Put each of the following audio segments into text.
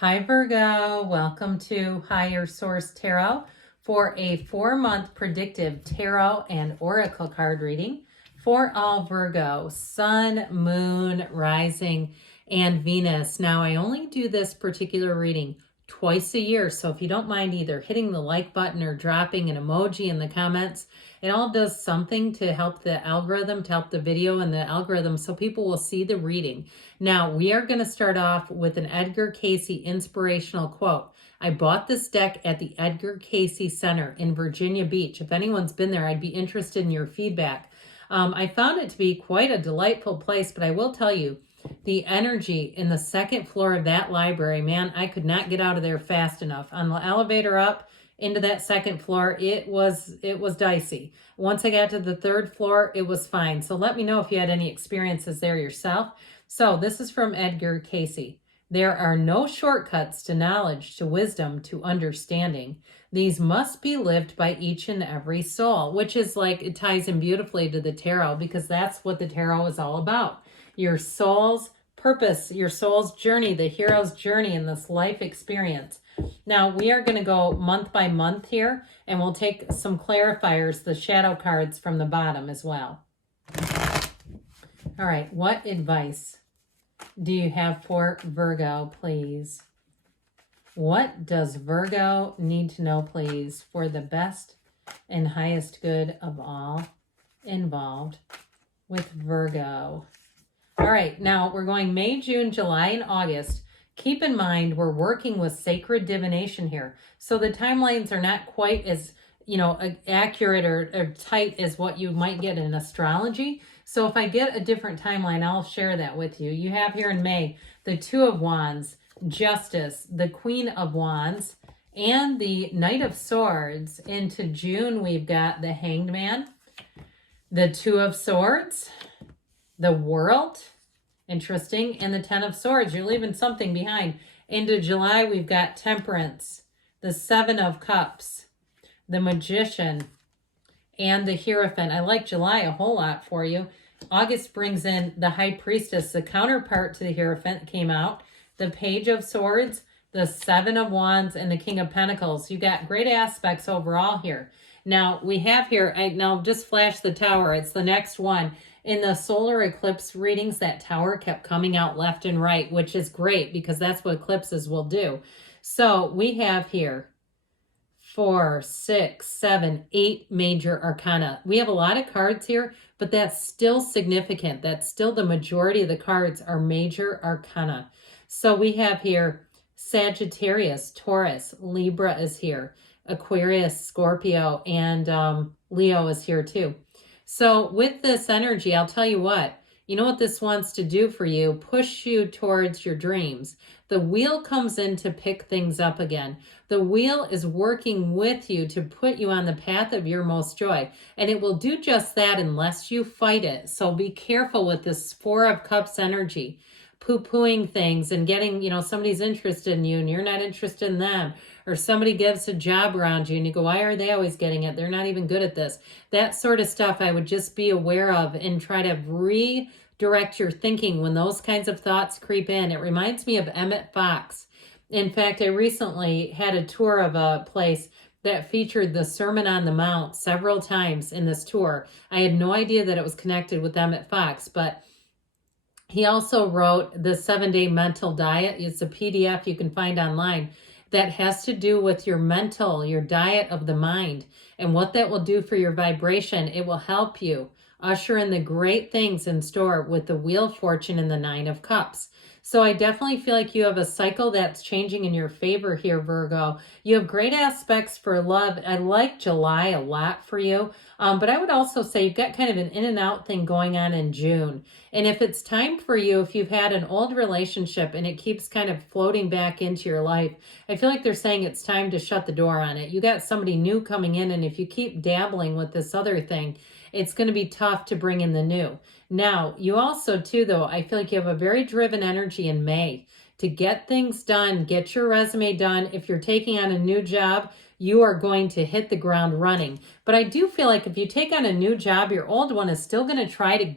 Hi Virgo, welcome to Higher Source Tarot for a 4-month predictive tarot and oracle card reading for all Virgo, Sun, Moon, Rising, and Venus. Now I only do this particular reading twice a year, so if you don't mind either hitting the like button or dropping an emoji in the comments, it all does something to help the algorithm, to help the video and the algorithm so people will see the reading. Now, we are going to start off with an Edgar Cayce inspirational quote. I bought this deck at the Edgar Cayce Center in Virginia Beach. If anyone's been there, I'd be interested in your feedback. I found it to be quite a delightful place, but I will tell you, the energy in the second floor of that library, man, I could not get out of there fast enough. On the elevator up into that second floor, it was dicey. Once I got to the third floor, it was fine. So let me know if you had any experiences there yourself. So this is from Edgar Cayce. There are no shortcuts to knowledge, to wisdom, to understanding. These must be lived by each and every soul, which is like, it ties in beautifully to the tarot because that's what the tarot is all about. Your soul's purpose, your soul's journey, the hero's journey in this life experience. Now, we are going to go month by month here, and we'll take some clarifiers, the shadow cards from the bottom as well. All right, what advice do you have for Virgo, please? What does Virgo need to know, please, for the best and highest good of all involved with Virgo? All right, now we're going May, June, July, and August. Keep in mind, we're working with sacred divination here. So the timelines are not quite as, accurate or tight as what you might get in astrology. So if I get a different timeline, I'll share that with you. You have here in May, the Two of Wands, Justice, the Queen of Wands, and the Knight of Swords. Into June, we've got the Hanged Man, the Two of Swords, the World, interesting, and the Ten of Swords. You're leaving something behind. Into July, we've got Temperance, the Seven of Cups, the Magician, and the Hierophant. I like July a whole lot for you. August brings in the High Priestess, the counterpart to the Hierophant came out, the Page of Swords, the Seven of Wands, and the King of Pentacles. You got great aspects overall here. Now, we have here, now just flash the tower. It's the next one. In the solar eclipse readings, that tower kept coming out left and right, which is great because that's what eclipses will do. So we have here 4, 6, 7, 8 major arcana. We have a lot of cards here, but that's still significant. That's still the majority of the cards are major arcana. So we have here Sagittarius, Taurus, Libra is here, Aquarius, Scorpio, and Leo is here too. So with this energy, I'll tell you what this wants to do for you, push you towards your dreams. The wheel comes in to pick things up again. The wheel is working with you to put you on the path of your most joy. And it will do just that unless you fight it. So be careful with this Four of Cups energy. Poo-pooing things and getting, somebody's interested in you and you're not interested in them. Or somebody gives a job around you and you go, why are they always getting it? They're not even good at this. That sort of stuff I would just be aware of and try to redirect your thinking when those kinds of thoughts creep in. It reminds me of Emmett Fox. In fact, I recently had a tour of a place that featured the Sermon on the Mount several times in this tour. I had no idea that it was connected with Emmett Fox, but he also wrote the 7-Day Mental Diet. It's a PDF you can find online that has to do with your mental, your diet of the mind, and what that will do for your vibration. It will help you usher in the great things in store with the Wheel of Fortune and the Nine of Cups. So I definitely feel like you have a cycle that's changing in your favor here, Virgo. You have great aspects for love. I like July a lot for you. But I would also say you've got kind of an in and out thing going on in June. And if it's time for you, if you've had an old relationship and it keeps kind of floating back into your life, I feel like they're saying it's time to shut the door on it. You got somebody new coming in, and if you keep dabbling with this other thing, it's going to be tough to bring in the new. Now, you also, too, though, I feel like you have a very driven energy in May to get things done, get your resume done. If you're taking on a new job, you are going to hit the ground running. But I do feel like if you take on a new job, your old one is still going to try to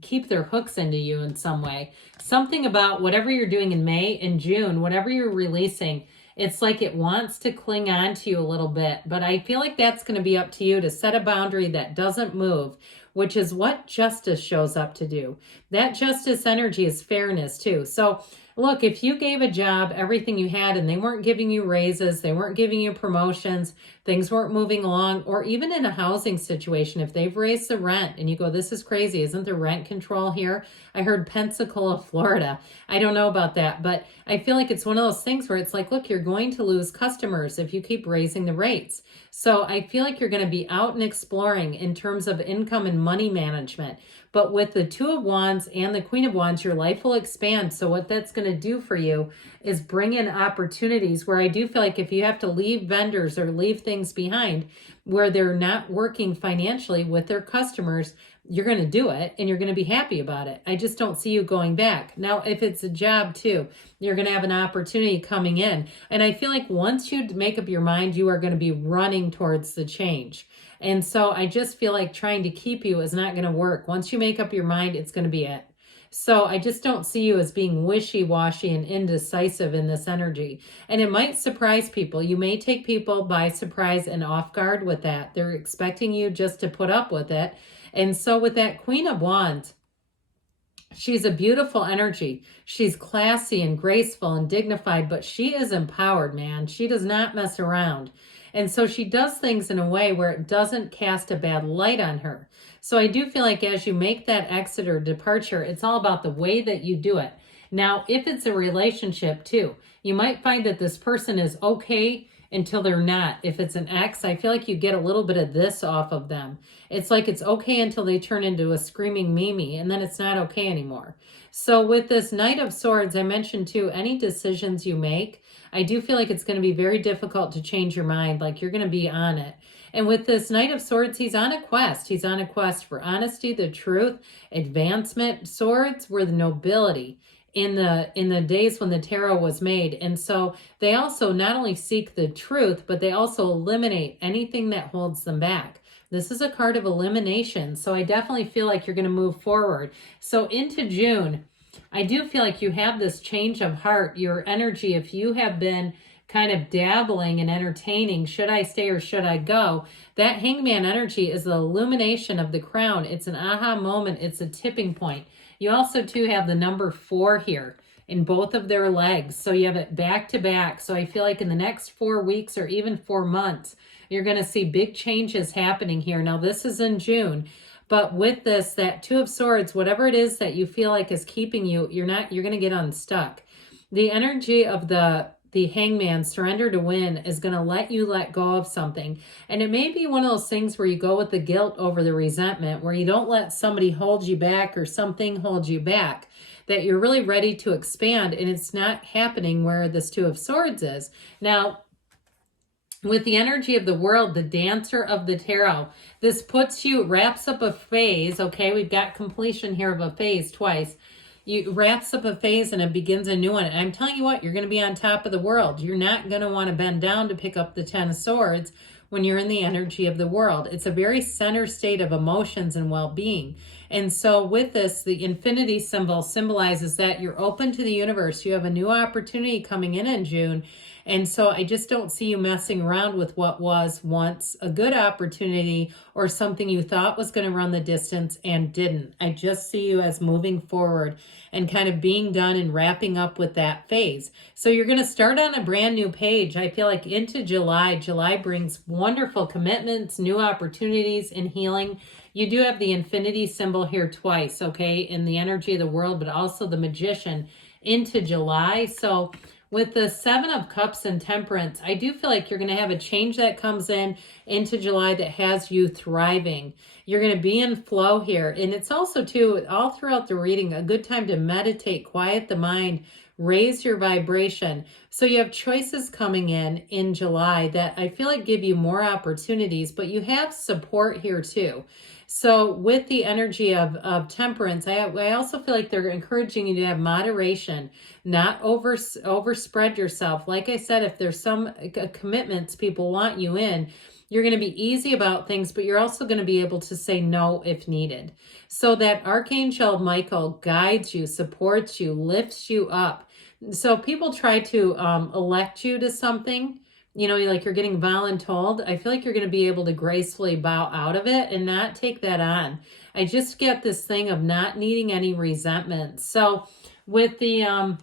keep their hooks into you in some way. Something about whatever you're doing in May and June, whatever you're releasing, it's like it wants to cling on to you a little bit. But I feel like that's going to be up to you to set a boundary that doesn't move, which is what justice shows up to do. That justice energy is fairness too. So look, if you gave a job everything you had and they weren't giving you raises, they weren't giving you promotions, things weren't moving along, or even in a housing situation, if they've raised the rent and you go, this is crazy, isn't there rent control here? I heard Pensacola, Florida. I don't know about that, but I feel like it's one of those things where it's like, look, you're going to lose customers if you keep raising the rates. So I feel like you're going to be out and exploring in terms of income and money management. But with the Two of Wands and the Queen of Wands, your life will expand. So what that's going to do for you is bring in opportunities where I do feel like if you have to leave vendors or leave things behind where they're not working financially with their customers, you're going to do it and you're going to be happy about it. I just don't see you going back. Now, if it's a job too, you're going to have an opportunity coming in. And I feel like once you make up your mind, you are going to be running towards the change. And so I just feel like trying to keep you is not going to work. Once you make up your mind, it's going to be it. So I just don't see you as being wishy-washy and indecisive in this energy. And it might surprise people. You may take people by surprise and off guard with that. They're expecting you just to put up with it. And so with that Queen of Wands, she's a beautiful energy. She's classy and graceful and dignified, but she is empowered, man. She does not mess around. And so she does things in a way where it doesn't cast a bad light on her. So I do feel like as you make that exit or departure, it's all about the way that you do it. Now, if it's a relationship too, you might find that this person is okay until they're not. If it's an ex, I feel like you get a little bit of this off of them. It's like it's okay until they turn into a screaming Mimi, and then it's not okay anymore. So with this Knight of Swords, I mentioned too, any decisions you make, I do feel like it's going to be very difficult to change your mind. Like you're going to be on it. And with this Knight of Swords, he's on a quest. He's on a quest for honesty, the truth, advancement. Swords were the nobility in the days when the tarot was made. And so they also not only seek the truth, but they also eliminate anything that holds them back. This is a card of elimination. So I definitely feel like you're going to move forward. So into June, I do feel like you have this change of heart, your energy. If you have been kind of dabbling and entertaining, should I stay or should I go? That Hangman energy is the illumination of the crown. It's an aha moment. It's a tipping point. You also too have the number 4 here in both of their legs. So you have it back to back. So I feel like in the next 4 weeks or even 4 months, you're going to see big changes happening here. Now this is in June. But with this, that Two of Swords, whatever it is that you feel like is keeping you, you're going to get unstuck. The energy of the Hangman, surrender to win, is going to let you let go of something. And it may be one of those things where you go with the guilt over the resentment, where you don't let somebody hold you back or something hold you back, that you're really ready to expand, and it's not happening where this Two of Swords is. Now, with the energy of the World, the Dancer of the Tarot, this puts you, wraps up a phase, okay? We've got completion here of a phase twice. You wraps up a phase and it begins a new one. And I'm telling you what, you're going to be on top of the world. You're not going to want to bend down to pick up the 10 of Swords when you're in the energy of the World. It's a very center state of emotions and well-being. And so with this, the infinity symbol symbolizes that you're open to the universe. You have a new opportunity coming in June. And so I just don't see you messing around with what was once a good opportunity or something you thought was going to run the distance and didn't. I just see you as moving forward and kind of being done and wrapping up with that phase. So you're going to start on a brand new page. I feel like into July. July brings wonderful commitments, new opportunities in healing. You do have the infinity symbol here twice, okay, in the energy of the World, but also the Magician into July. So with the 7 of Cups and Temperance, I do feel like you're going to have a change that comes into July that has you thriving. You're going to be in flow here. And it's also, too, all throughout the reading, a good time to meditate, quiet the mind, raise your vibration. So you have choices coming in July that I feel like give you more opportunities, but you have support here, too. So with the energy of Temperance, I also feel like they're encouraging you to have moderation, not overspread yourself. Like I said, if there's some commitments people want you in, You're going to be easy about things, but you're also going to be able to say no if needed. So that Archangel Michael guides you, supports you, lifts you up. So people try to elect you to something, you know, like you're getting voluntold. I feel like you're going to be able to gracefully bow out of it and not take that on. I just get this thing of not needing any resentment. So with the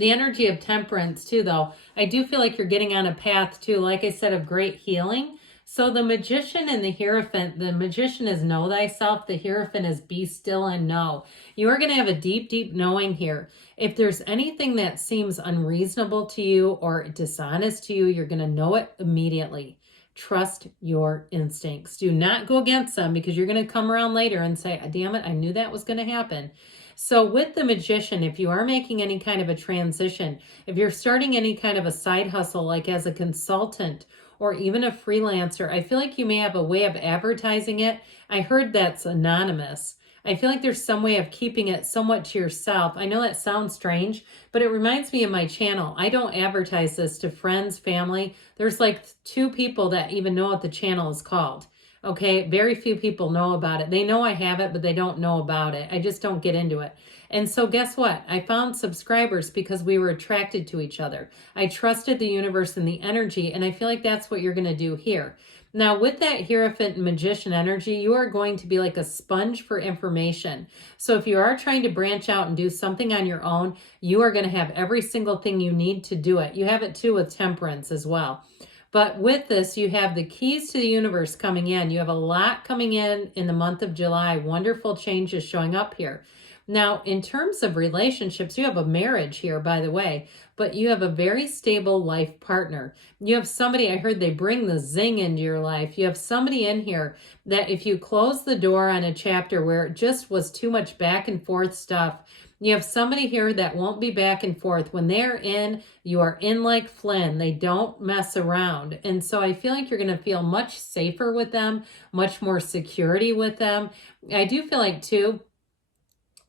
energy of temperance too, though, I do feel like you're getting on a path too, like I said, of great healing. So the magician and the hierophant, the magician is know thyself. The hierophant is be still and know. You are going to have a deep, deep knowing here. If there's anything that seems unreasonable to you or dishonest to you, you're going to know it immediately. Trust your instincts. Do not go against them, because you're going to come around later and say, damn it, I knew that was going to happen. So with the magician, if you are making any kind of a transition, if you're starting any kind of a side hustle, like as a consultant or even a freelancer, I feel like you may have a way of advertising it. I heard that's anonymous. I feel like there's some way of keeping it somewhat to yourself. I know that sounds strange, but it reminds me of my channel. I don't advertise this to friends, family. There's like 2 people that even know what the channel is called. Okay, very few people know about it. They know I have it, but they don't know about it. I just don't get into it. And so guess what? I found subscribers because we were attracted to each other. I trusted the universe and the energy, and I feel like that's what you're going to do here. Now, with that Hierophant magician energy, you are going to be like a sponge for information. So if you are trying to branch out and do something on your own, you are going to have every single thing you need to do it. You have it too with temperance as well. But with this, you have the keys to the universe coming in. You have a lot coming in the month of July. Wonderful changes showing up here. Now, in terms of relationships, you have a marriage here, by the way, but you have a very stable life partner. You have somebody, I heard they bring the zing into your life. You have somebody in here that if you close the door on a chapter where it just was too much back and forth stuff, you have somebody here that won't be back and forth. When they're in, you are in like Flynn. They don't mess around. And so I feel like you're going to feel much safer with them, much more security with them. I do feel like, too,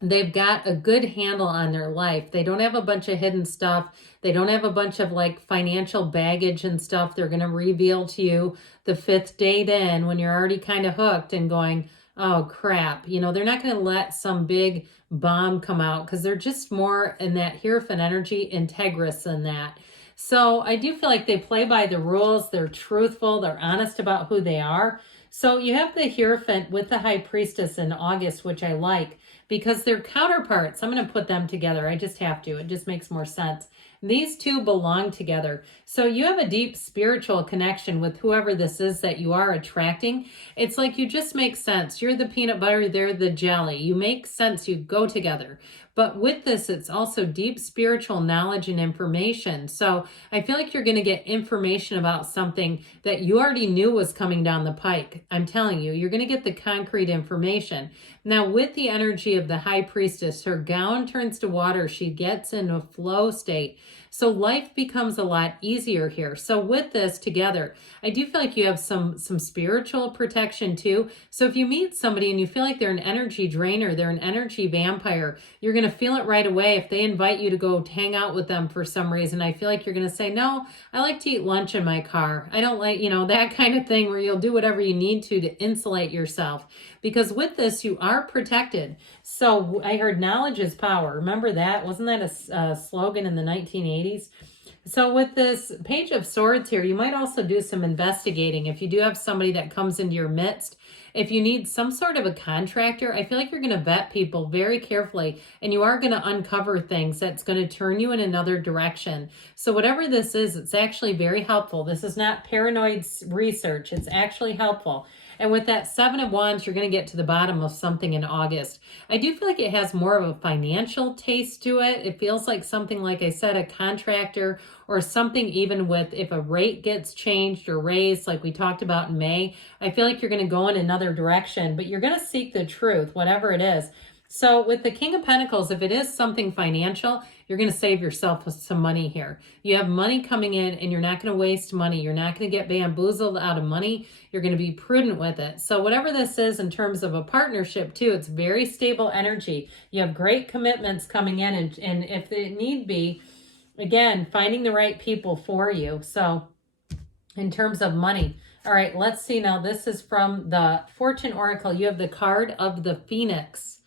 they've got a good handle on their life. They don't have a bunch of hidden stuff. They don't have a bunch of like financial baggage and stuff they're going to reveal to you the 5th date in when you're already kind of hooked and going, oh crap. You know, they're not going to let some big bomb come out, because they're just more in that Hierophant energy, integrous than that. So I do feel like they play by the rules. They're truthful. They're honest about who they are. So you have the Hierophant with the High Priestess in August, which I like, because they're counterparts. I'm going to put them together. I just have to. It just makes more sense. These 2 belong together. So you have a deep spiritual connection with whoever this is that you are attracting. It's like you just make sense. You're the peanut butter, they're the jelly. You make sense. You go together. But with this, it's also deep spiritual knowledge and information. So I feel like you're going to get information about something that you already knew was coming down the pike. I'm telling you, you're going to get the concrete information. Now, with the energy of the High Priestess, her gown turns to water. She gets in a flow state. So life becomes a lot easier here. So with this together, I do feel like you have some spiritual protection too. So if you meet somebody and you feel like they're an energy drainer, they're an energy vampire, you're going to feel it right away. If they invite you to go hang out with them for some reason, I feel like you're going to say, no, I like to eat lunch in my car. I don't like, you know, that kind of thing where you'll do whatever you need to insulate yourself. Because with this, you are protected. So I heard knowledge is power. Remember that? Wasn't that a slogan in the 1980s? So with this Page of Swords here, you might also do some investigating. If you do have somebody that comes into your midst, if you need some sort of a contractor, I feel like you're going to vet people very carefully, and you are going to uncover things that's going to turn you in another direction. So whatever this is, it's actually very helpful. This is not paranoid research. It's actually helpful. And with that 7 of Wands, you're going to get to the bottom of something in August. I do feel like it has more of a financial taste to it. It feels like something, like I said, a contractor, or something even with if a rate gets changed or raised, like we talked about in May. I feel like you're going to go in another direction, but you're going to seek the truth, whatever it is. So with the King of Pentacles, if it is something financial, you're going to save yourself some money here. You have money coming in and you're not going to waste money. You're not going to get bamboozled out of money. You're going to be prudent with it. So whatever this is in terms of a partnership too, it's very stable energy. You have great commitments coming in, and if it need be, again, finding the right people for you. So in terms of money. All right, let's see now. This is from the Fortune Oracle. You have the card of the Phoenix.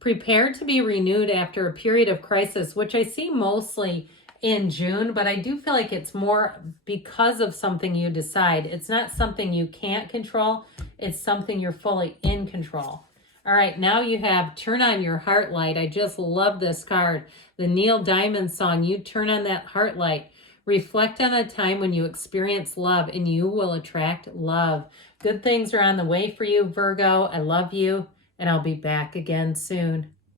Prepared to be renewed after a period of crisis, which I see mostly in June, but I do feel like it's more because of something you decide. It's not something you can't control. It's something you're fully in control. All right, now you have Turn On Your Heart Light. I just love this card. The Neil Diamond song, you turn on that heart light. Reflect on a time when you experience love and you will attract love. Good things are on the way for you, Virgo. I love you, and I'll be back again soon.